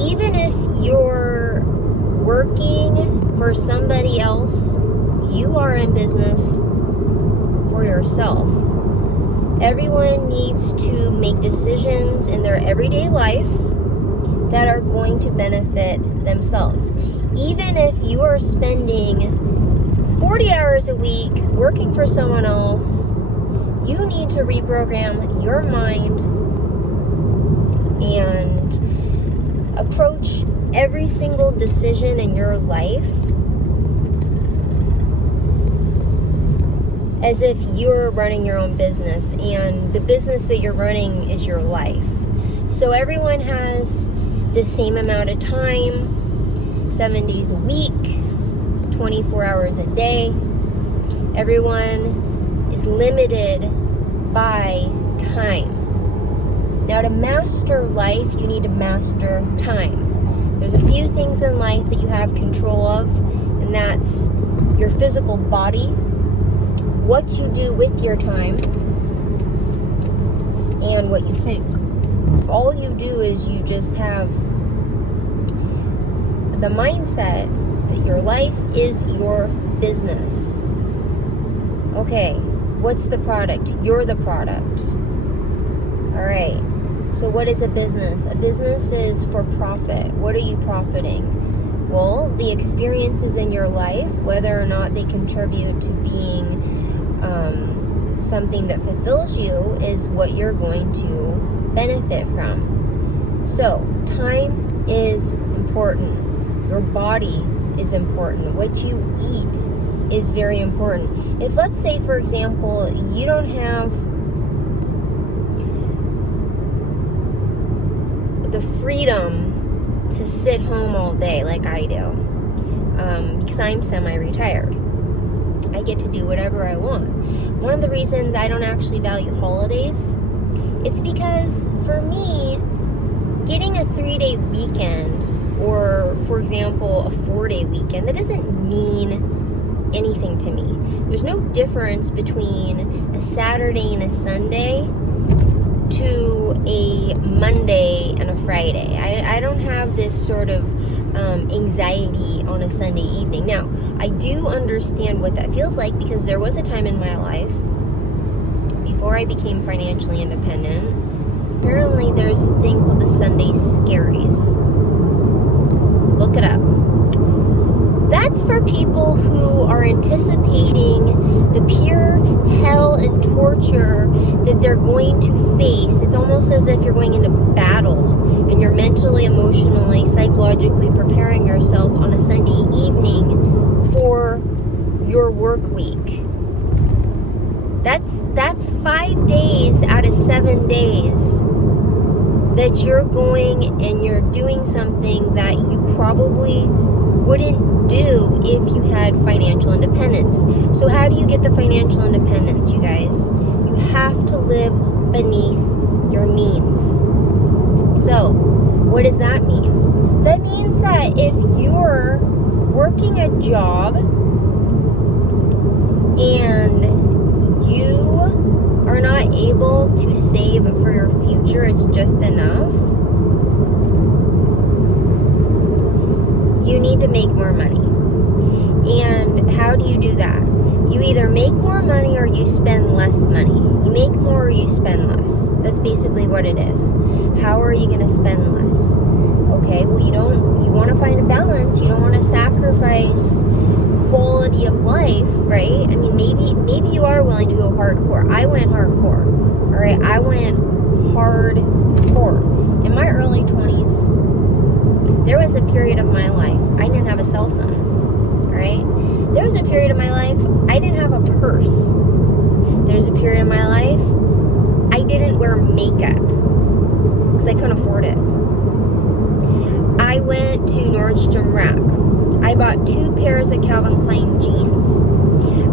even if you're working for somebody else, you are in business for yourself. Everyone needs to make decisions in their everyday life that are going to benefit themselves. Even if you are spending 40 hours a week working for someone else, you need to reprogram your mind and approach every single decision in your life as if you're running your own business, and the business that you're running is your life. So everyone has the same amount of time, 7 days a week, 24 hours a day. Everyone is limited by time. Now, to master life, you need to master time. There's a few things in life that you have control of, and that's your physical body, what you do with your time, and what you think. If all you do is you just have the mindset that your life is your business. Okay, what's the product? You're the product. All right. So what is a business? A business is for profit. What are you profiting? Well, the experiences in your life, whether or not they contribute to being something that fulfills you, is what you're going to benefit from. So time is important. Your body is important. What you eat is very important. If, let's say, for example, you don't have the freedom to sit home all day like I do, because I'm semi-retired. I get to do whatever I want. One of the reasons I don't actually value holidays, it's because for me, getting a 3-day weekend, or for example, a 4-day weekend, that doesn't mean anything to me. There's no difference between a Saturday and a Sunday to a Monday and a Friday. I don't have this sort of anxiety on a Sunday evening. Now, I do understand what that feels like, because there was a time in my life before I became financially independent. Apparently there's a thing called the Sunday Scaries. Look it up. That's for people who are anticipating the pure hell and torture that they're going to face. It's almost as if you're going into battle, and you're mentally, emotionally, psychologically preparing yourself on a Sunday evening for your work week. That's 5 days out of 7 days that you're going and you're doing something that you probably wouldn't do if you had financial independence. So how do you get the financial independence, you guys? You have to live beneath your means. So, what does that mean? That means that if you're working a job and you are not able to save for your future, it's just enough, you need to make more money. And how do you do that? You either make more money or you spend less money. You make more or you spend less. That's basically what it is. How are you going to spend less? Okay, well, you want to find a balance. You don't want to sacrifice quality of life, right? I mean, maybe you are willing to go hardcore. I went hardcore. All right, I went hardcore. In my early 20s, there was a period of my life I didn't have a cell phone. All right? There was a period of my life I didn't have a purse. There's a period of my life I didn't wear makeup because I couldn't afford it. I went to Nordstrom Rack. I bought 2 pairs of Calvin Klein jeans.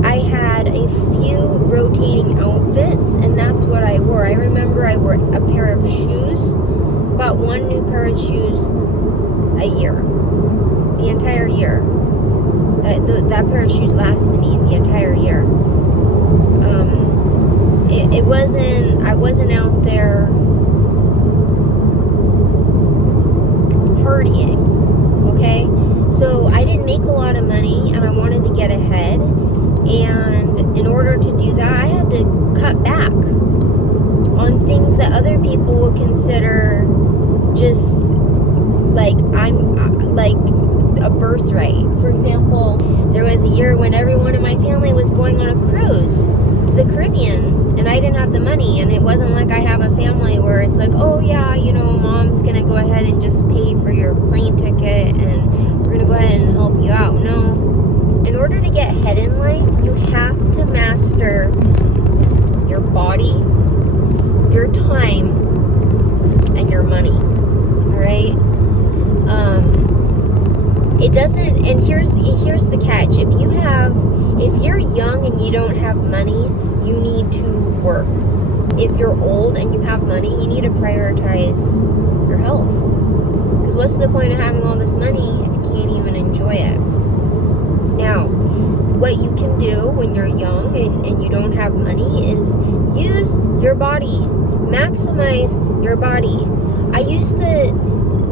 I had a few rotating outfits, and that's what I wore. I remember I wore a pair of shoes, bought 1 new pair of shoes a year. The entire year. That pair of shoes lasted me the entire year. I wasn't out there partying, okay? So I didn't make a lot of money, and I wanted to get ahead, and in order to do that, I had to cut back on things that other people would consider just like a birthright. For example, there was a year when everyone in my family was going on a cruise to the Caribbean, and I didn't have the money. And it wasn't like I have a family where it's like, oh yeah, mom's gonna go ahead and just pay for your plane ticket and we're gonna go ahead and help you out. No. In order to get ahead in life, you have to master your body, your time, and your money. Alright? It doesn't, and here's the catch. If you're young and you don't have money, you need to work. If you're old and you have money, you need to prioritize your health. Because what's the point of having all this money if you can't even enjoy it? Now, what you can do when you're young and you don't have money is use your body. Maximize your body. I used to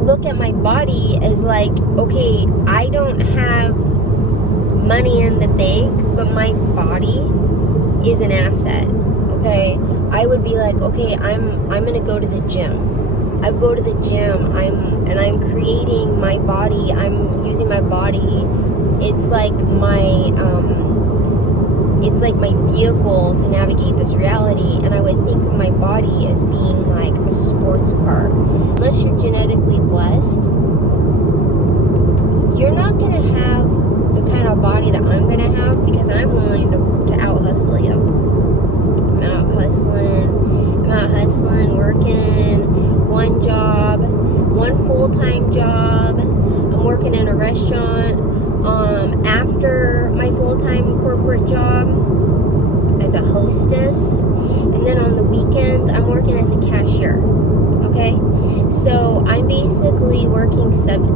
look at my body as like, okay, I don't have money in the bank, but my body is an asset. Okay, I would be like, okay, I'm gonna go to the gym. I go to the gym. I'm creating my body. I'm using my body. It's like my vehicle to navigate this reality. And I would think of my body as being like a sports car. Unless you're genetically blessed, you're not gonna have the kind of body that I'm gonna have, because I'm willing to out hustle you. I'm out hustling, working one job, one full-time job. I'm working in a restaurant after my full-time corporate job as a hostess, and then on the weekends I'm working as a cashier. Okay, so I'm basically working 7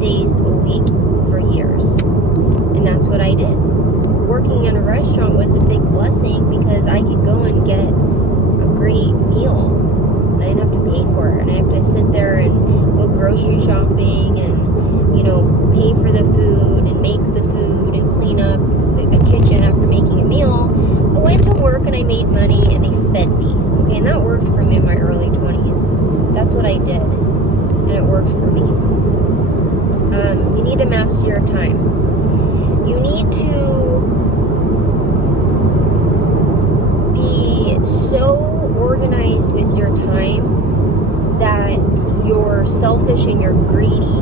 days a week for years, and that's what I did. Working in a restaurant was a big blessing because I could go and get a great meal. I didn't have to pay for it. I have to sit there and go grocery shopping and, pay for the food and make the food and clean up the kitchen after making a meal. I went to work and I made money and they fed me. Okay, and that worked for me in my early 20s. That's what I did, and it worked for me. You need to master your time. You need to be so organized with your time that you're selfish and you're greedy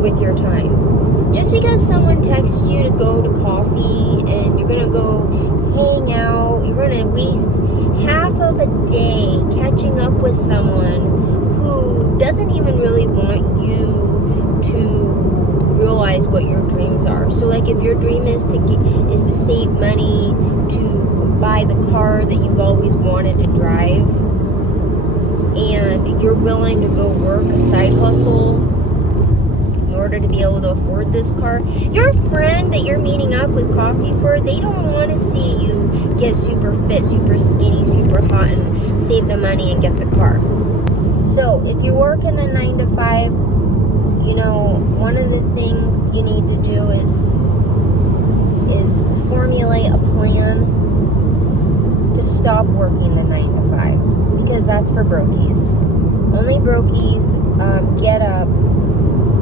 with your time. Just because someone texts you to go to coffee and you're gonna go hang out, you're gonna waste half of a day catching up with someone who doesn't even really want you to realize what your dreams are. So like if your dream is to save money to buy the car that you've always wanted to drive, and you're willing to go work a side hustle in order to be able to afford this car, your friend that you're meeting up with coffee for, they don't want to see you get super fit, super skinny, super hot, and save the money and get the car. So if you're working a 9 to 5, one of the things you need to do is formulate a plan to stop working the 9 to 5, because that's for brokies. Only brokies get up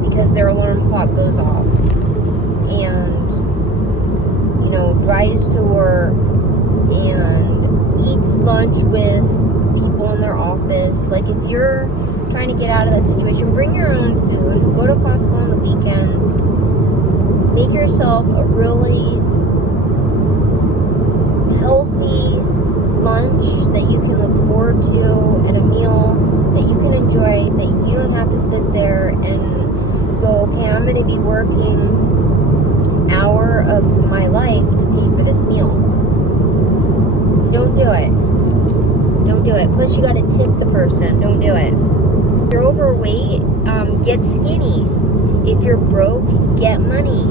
because their alarm clock goes off and drives to work and eats lunch with people in their office. Like if you're trying to get out of that situation, bring your own food, go to Costco on the weekends, make yourself a really healthy lunch that you can look forward to, and a meal that you can enjoy, that you don't have to sit there and go, okay, I'm going to be working an hour of my life to pay for this meal. Don't do it. Don't do it. Plus you got to tip the person. Don't do it. If you're overweight, get skinny. If you're broke, get money.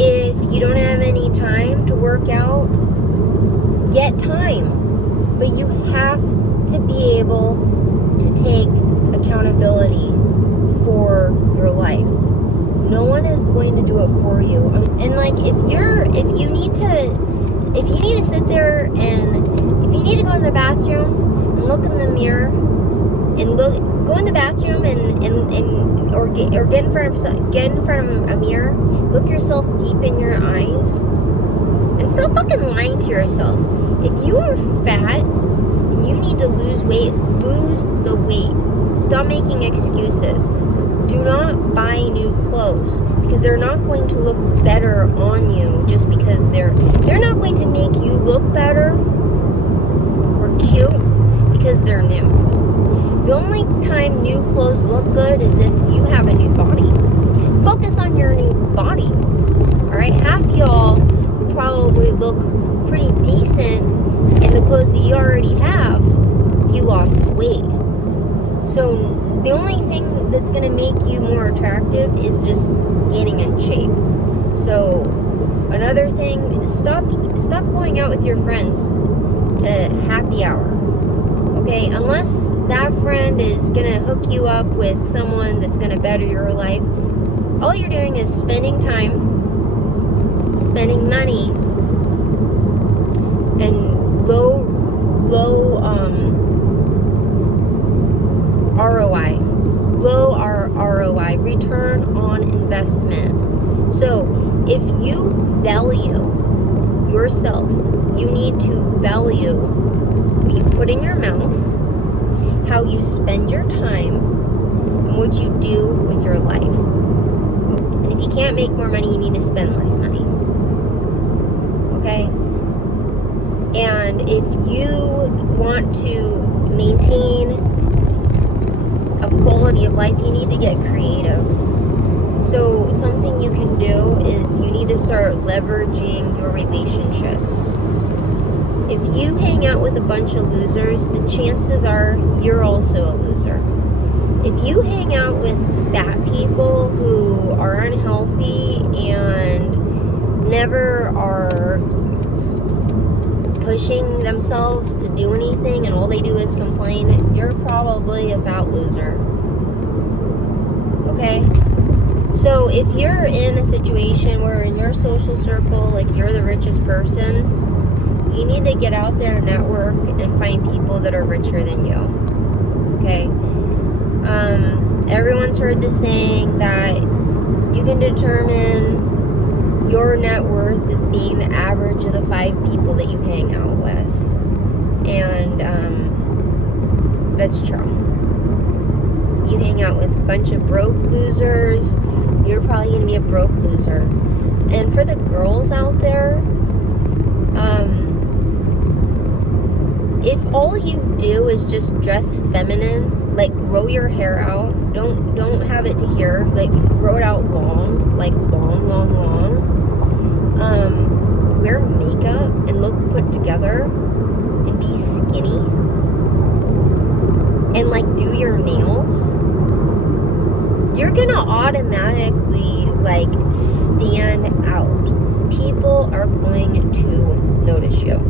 If you don't have any time to work out, get time. But you have to be able to take accountability. is going to do it for you. And like, if you need to sit there, and if you need to go in the bathroom and look in the mirror and go in the bathroom or get in front of a mirror, look yourself deep in your eyes, and stop fucking lying to yourself. If you are fat and you need to lose weight, lose the weight. Stop making excuses. Do not buy new clothes, because they're not going to look better on you just because they're not going to make you look better or cute because they're new. The only time new clothes look good is if you have a new body. Focus on your new body. Alright? Half of y'all will probably look pretty decent in the clothes that you already have if you lost weight. So the only thing that's going to make you more attractive is just getting in shape. So another thing, stop going out with your friends to happy hour. Okay, unless that friend is going to hook you up with someone that's going to better your life, all you're doing is spending time, spending money, and low ROI, return on investment. So if you value yourself, you need to value what you put in your mouth, how you spend your time, and what you do with your life. And if you can't make more money, you need to spend less money. Okay? And if you want to maintain a quality of life, you need to get creative. So something you can do is you need to start leveraging your relationships. If you hang out with a bunch of losers, the chances are you're also a loser. If you hang out with fat people who are unhealthy and never are pushing themselves to do anything and all they do is complain, you're probably a fat loser. Okay? So if you're in a situation where in your social circle, like, you're the richest person, you need to get out there and network and find people that are richer than you. Okay? Everyone's heard the saying that you can determine your net worth is being the average of the 5 people that you hang out with. And that's true. You hang out with a bunch of broke losers, you're probably going to be a broke loser. And for the girls out there, if all you do is just dress feminine, like grow your hair out, don't have it to here, like grow it out long, like long. Wear makeup and look put together and be skinny and like do your nails, you're gonna automatically like stand out. People are going to notice you.